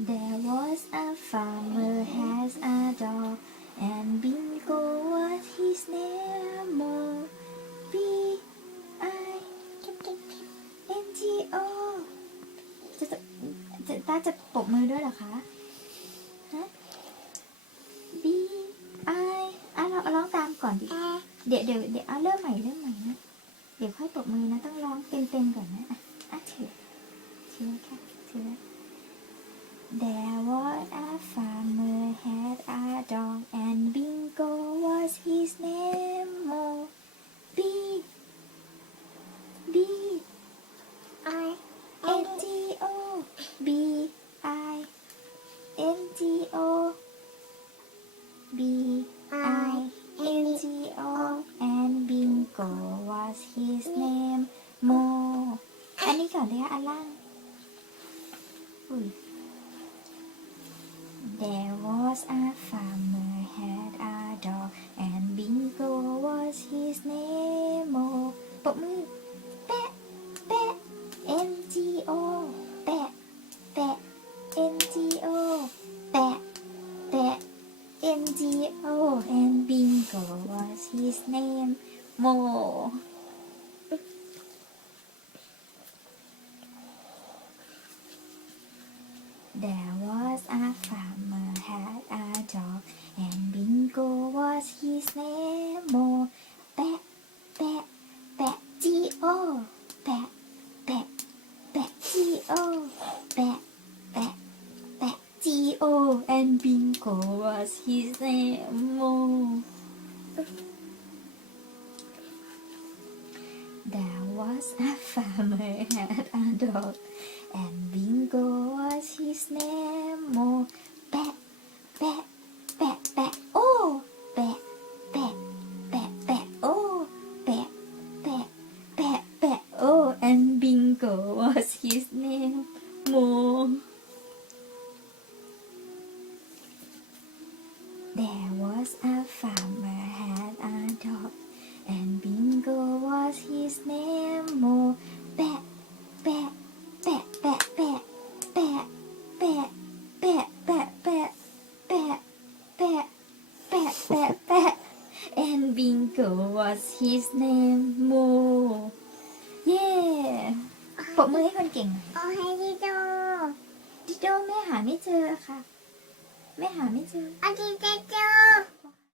There was a farmer has a dog and Bingo was his name oh, B I N G O จะจะจะตาจะปรบมือด้วยเหรอคะฮะ B I อะเราร้องตามก่อนดิ เดี๋ยวเดี๋ยวเดี๋ยวเอาเริ่มใหม่เริ่มใหม่นะ เดี๋ยวค่อยปรบมือนะต้องร้อง farmer had a dog and Bingo was his name oh B B I N G O B I N G O B I N G O and Bingo was his name Mo อันนี้ก่อนเลยค่ะอันล่างอุ้ย there was a farmer had a dog, and Bingo was his name. Oh, but me, bat, bat, NGO, bat, bat, NGO, bat, bat, NGO, and Bingo was his name. Mo. There was a farmer had a dog, and Bingo was his name. Oh, bat, bat, pet-o, bat, bat, pet-o, bat, bat, pet-o, and Bingo was his name. Oh. There was a farmer had a mom. There was a farmer had a dog, and Bingo was his name. Oh, bat, bat, bat, bat, bat, bat, bat, bat, bat, bat, bat, bat, bat, bat, bat, and Bingo was his name. Oh. บมือให้คนเก่งหน่อยโอ้ให้ดิโดดิโดแม่หาไม่เจอค่ะ แม่หาไม่เจอโอ้ดิโด